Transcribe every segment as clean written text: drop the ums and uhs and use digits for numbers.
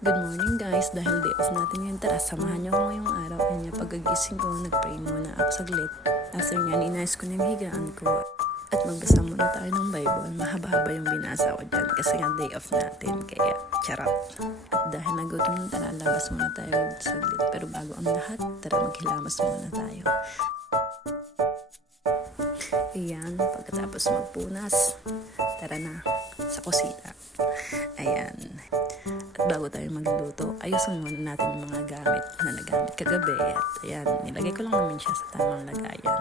Good morning guys, dahil day off natin ngayon, tara samahan niyo ako ngayong araw. Kanya pagkagising ko, nag-pray muna ako saglit. After nyan, inayos ko na yung higaan ko at magbasa muna tayo ng Bible. Mahaba-haba yung binasa ko dyan kasi nga day off natin, kaya charot. At dahil nagutom na, tara labas muna tayo saglit. Pero bago ang lahat, tara maghilamas muna tayo. Ayan, pagkatapos magpunas, tara na sa kusina. Ayan. At bago tayo magluto, ayusin muna natin yung mga gamit na nagamit kagabi. At ayan, nilagay ko lang naman siya sa tamang lagayan.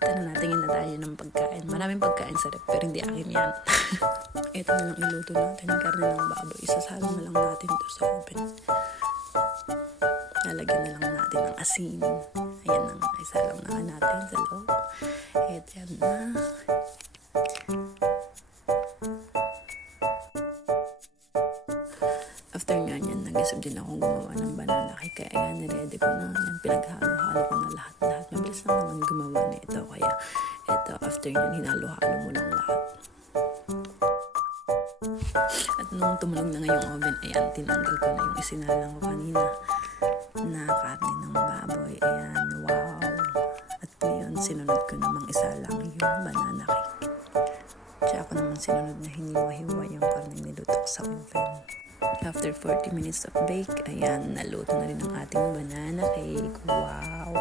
Tara natin na tayo ng pagkain. Maraming pagkain sa rep, pero hindi akin yan. Ito na lang iluto natin yung karne ng baboy. Isasalo na lang natin ito sa oven. Lalagyan na lang natin ng asin. Ayan na nga, isalang na natin sa loob. Ito yan na. After nga yan, nag-isip din akong gumawa ng banana cake. Kaya ayan, niready ko na. Yan, pinaghalo-halo ko na lahat-lahat. Mabilis lang naman gumawa nito. Kaya ito, after yan, hinalo-halo mo lang lahat. At nung tumulog na ngayong oven, ayan, tinanggal ko na yung isinalang ko kanina na karne ng baboy. Ayan, wow. At ngayon, sinunod ko namang isa lang yung banana cake. Tsaka ako naman sinunod na hiniwa-hiwa yung karne niluto ko sa oven. After 40 minutes of bake, ayan, naluto na rin ang ating banana cake. Wow!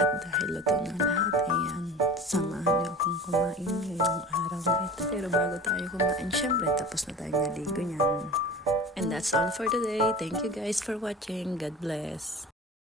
At dahil luto na lahat, ayan, samahan niyo akong kumain ngayong araw na ito. Pero bago tayo kumain, syempre, tapos na tayong naligo niyan. And that's all for today. Thank you guys for watching. God bless.